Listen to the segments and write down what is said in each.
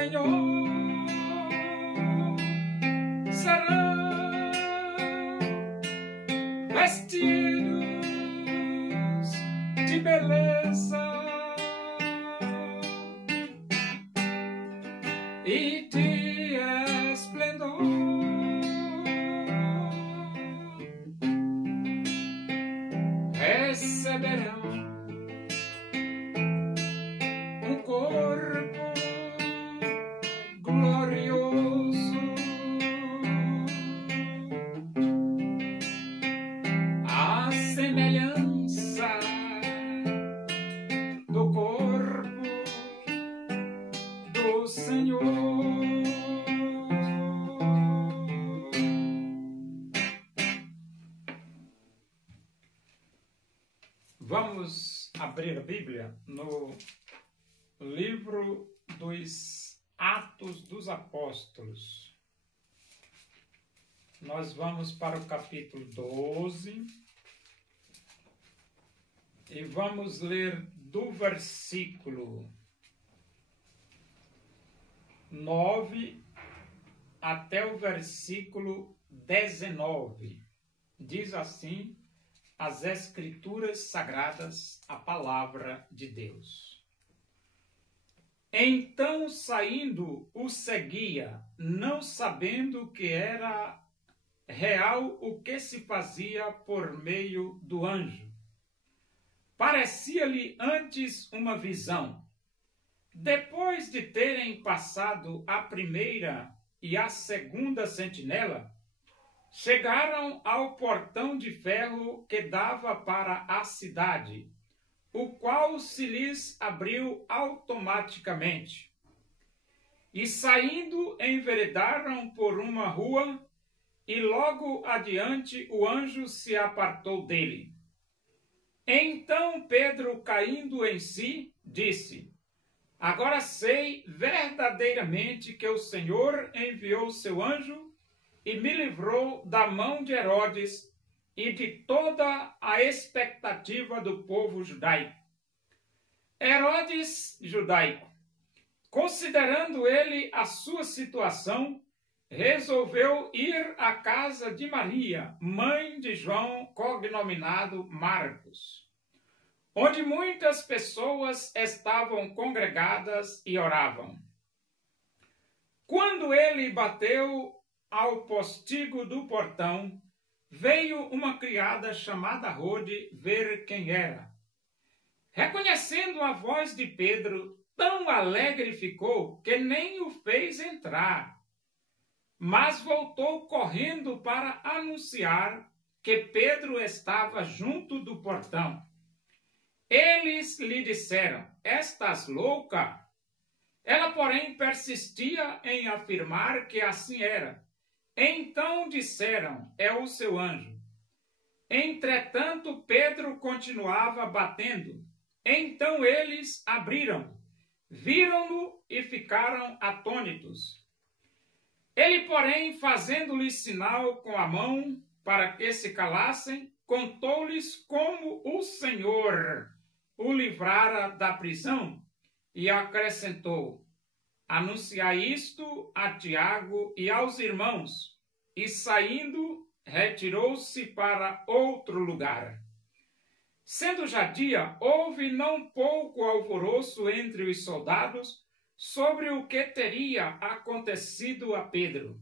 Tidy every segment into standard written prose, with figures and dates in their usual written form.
Senhor serão vestidos de beleza e de esplendor. Receberão um corpo glorioso, à semelhança do corpo do Senhor. Vamos abrir a Bíblia no livro dos Atos dos Apóstolos. Nós vamos para o capítulo 12 e vamos ler do versículo 9 até o versículo 19. Diz assim as Escrituras Sagradas, a Palavra de Deus. Então, saindo, o seguia, não sabendo que era real o que se fazia por meio do anjo. Parecia-lhe antes uma visão. Depois de terem passado a primeira e a segunda sentinela, chegaram ao portão de ferro que dava para a cidade, o qual se lhes abriu automaticamente. E saindo, enveredaram por uma rua, e logo adiante o anjo se apartou dele. Então Pedro, caindo em si, disse: Agora sei verdadeiramente que o Senhor enviou seu anjo e me livrou da mão de Herodes e de toda a expectativa do povo judaico. Herodes judaico, considerando ele a sua situação, resolveu ir à casa de Maria, mãe de João, cognominado Marcos, onde muitas pessoas estavam congregadas e oravam. Quando ele bateu ao postigo do portão, veio uma criada chamada Rode ver quem era. Reconhecendo a voz de Pedro, tão alegre ficou que nem o fez entrar, mas voltou correndo para anunciar que Pedro estava junto do portão. Eles lhe disseram: Estás louca? Ela, porém, persistia em afirmar que assim era. Então disseram: É o seu anjo. Entretanto, Pedro continuava batendo. Então eles abriram, viram-no e ficaram atônitos. Ele, porém, fazendo-lhes sinal com a mão para que se calassem, contou-lhes como o Senhor o livrara da prisão e acrescentou: Anunciai isto a Tiago e aos irmãos. E saindo, retirou-se para outro lugar. Sendo já dia, houve não pouco alvoroço entre os soldados sobre o que teria acontecido a Pedro.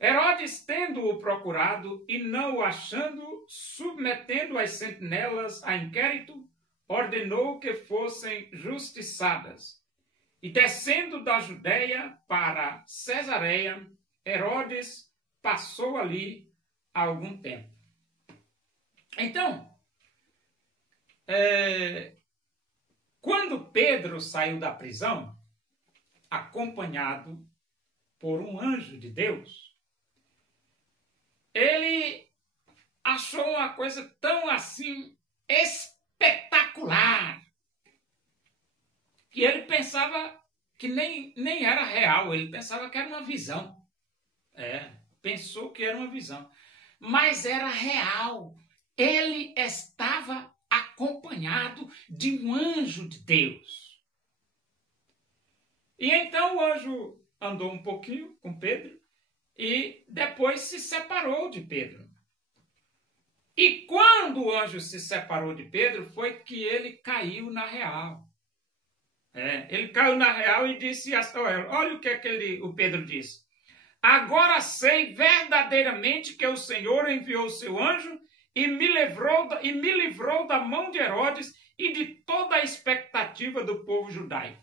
Herodes, tendo-o procurado e não o achando, submetendo as sentinelas a inquérito, ordenou que fossem justiçadas. E descendo da Judeia para Cesareia, Herodes passou ali algum tempo. Então, quando Pedro saiu da prisão, acompanhado por um anjo de Deus, ele achou uma coisa tão assim espetacular que ele pensava que nem era real, ele pensava que era uma visão. Pensou que era uma visão, mas era real. Ele estava acompanhado de um anjo de Deus. E então o anjo andou um pouquinho com Pedro e depois se separou de Pedro. E quando o anjo se separou de Pedro, foi que ele caiu na real. Ele caiu na real e disse assim, olha o que o Pedro disse. Agora sei verdadeiramente que o Senhor enviou o seu anjo e me livrou da mão de Herodes e de toda a expectativa do povo judaico.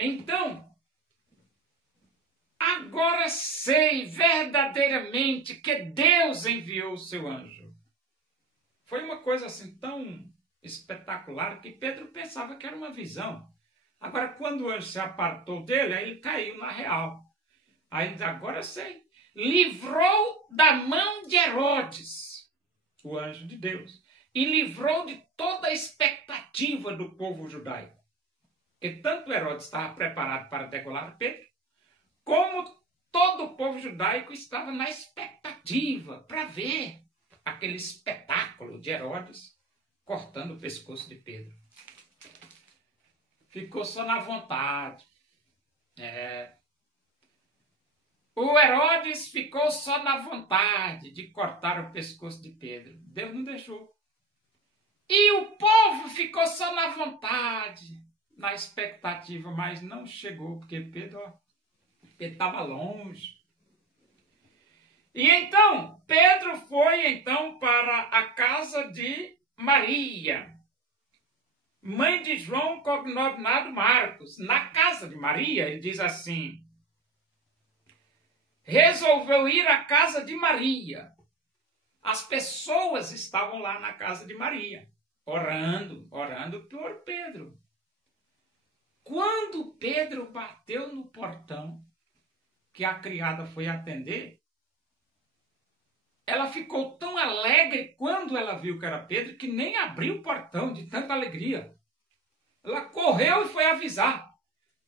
Então, agora sei verdadeiramente que Deus enviou o seu anjo. Foi uma coisa assim tão espetacular que Pedro pensava que era uma visão. Agora, quando o anjo se apartou dele, aí ele caiu na real. Aí, agora sei. Livrou da mão de Herodes, o anjo de Deus, e livrou de toda a expectativa do povo judaico. Porque tanto Herodes estava preparado para degolar Pedro, como todo o povo judaico estava na expectativa para ver aquele espetáculo de Herodes cortando o pescoço de Pedro. Ficou só na vontade. O Herodes ficou só na vontade de cortar o pescoço de Pedro. Deus não deixou. E o povo ficou só na vontade, na expectativa, mas não chegou, porque Pedro estava longe. E então, Pedro foi para a casa de Maria, mãe de João, cognominado Marcos. Na casa de Maria, ele diz assim, resolveu ir à casa de Maria. As pessoas estavam lá na casa de Maria, orando por Pedro. Quando Pedro bateu no portão, que a criada foi atender, ela ficou tão alegre quando ela viu que era Pedro, que nem abriu o portão de tanta alegria. Ela correu e foi avisar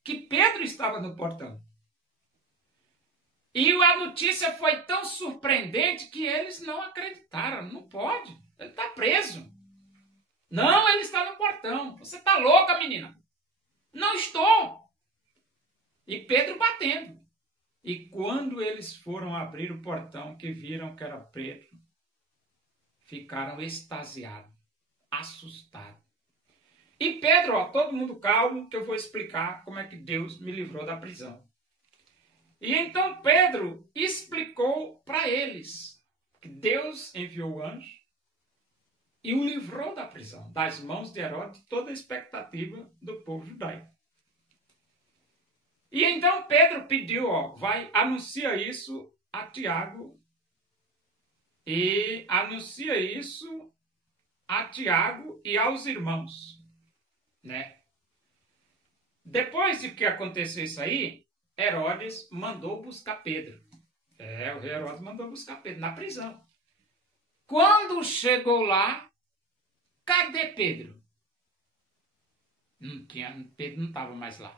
que Pedro estava no portão. E a notícia foi tão surpreendente que eles não acreditaram. Não pode, ele está preso. Não, ele está no portão. Você está louca, menina? Não estou. E Pedro batendo. E quando eles foram abrir o portão, que viram que era Pedro, ficaram extasiados, assustados. E Pedro, todo mundo calmo, que eu vou explicar como é que Deus me livrou da prisão. E então Pedro explicou para eles que Deus enviou o anjo e o livrou da prisão, das mãos de Herodes, toda a expectativa do povo judaico. E então Pedro pediu, anuncia isso a Tiago e anuncia isso a Tiago e aos irmãos, né? Depois de que aconteceu isso aí, Herodes mandou buscar Pedro. O rei Herodes mandou buscar Pedro na prisão. Quando chegou lá, cadê Pedro? Pedro não estava mais lá.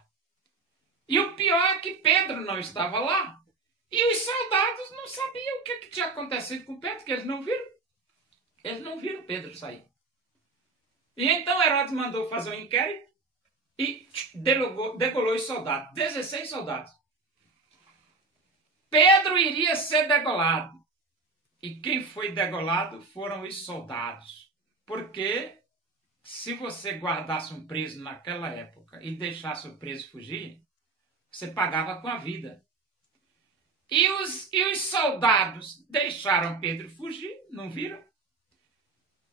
E o pior é que Pedro não estava lá. E os soldados não sabiam o que tinha acontecido com Pedro, que eles não viram. Eles não viram Pedro sair. E então Herodes mandou fazer um inquérito e degolou os soldados, 16 soldados. Pedro iria ser degolado. E quem foi degolado foram os soldados. Porque se você guardasse um preso naquela época e deixasse o preso fugir, você pagava com a vida. E os soldados deixaram Pedro fugir, não viram?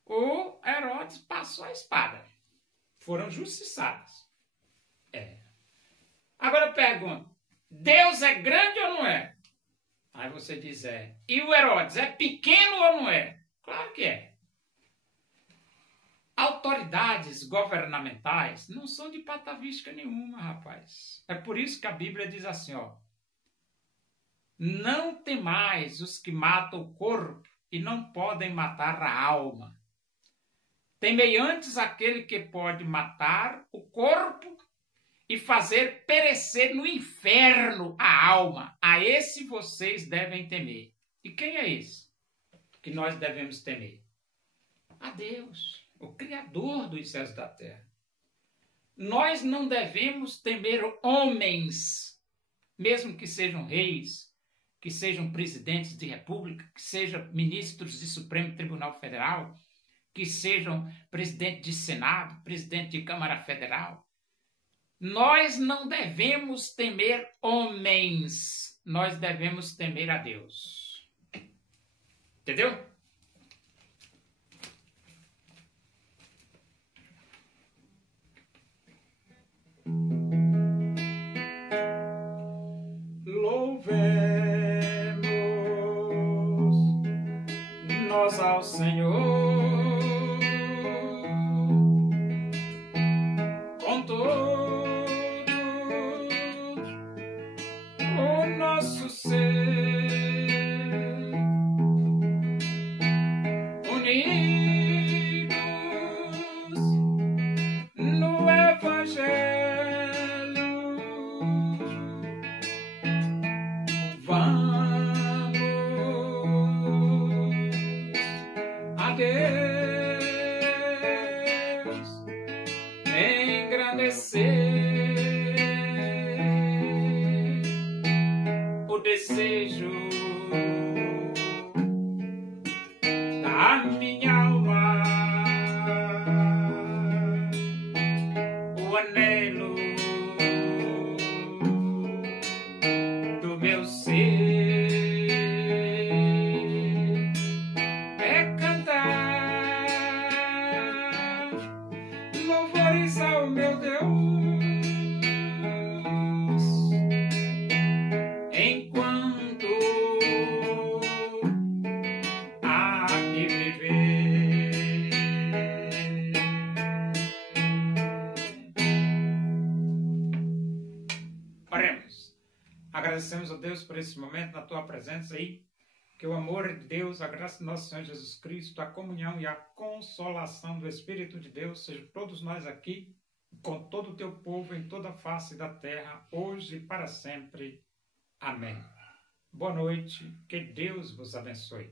O Herodes passou a espada. Foram justiçados. Agora eu pergunto, Deus é grande ou não é? Aí você diz E o Herodes é pequeno ou não é? Claro que é. Autoridades governamentais não são de patavisca nenhuma, rapaz. É por isso que a Bíblia diz assim, não temais os que matam o corpo e não podem matar a alma. Temei antes aquele que pode matar o corpo e fazer perecer no inferno a alma. A esse vocês devem temer. E quem é esse que nós devemos temer? A Deus, o Criador dos céus e da terra. Nós não devemos temer homens, mesmo que sejam reis, que sejam presidentes de república, que sejam ministros de Supremo Tribunal Federal, que sejam presidente de Senado, presidente de Câmara Federal. Nós não devemos temer homens, nós devemos temer a Deus. Entendeu? Louvemos nós ao Senhor com todo o nosso ser, unidos no Evangelho. Vamos a Deus engrandecer o desejo da minha alma, o anelo do meu ser é cantar louvores ao meu Deus enquanto há que viver. Oremos. Agradecemos a Deus por esse momento, na tua presença aí, que o amor de Deus, a graça do nosso Senhor Jesus Cristo, a comunhão e a consolação do Espírito de Deus seja todos nós aqui, com todo o teu povo em toda a face da terra, hoje e para sempre. Amém. Boa noite, que Deus vos abençoe.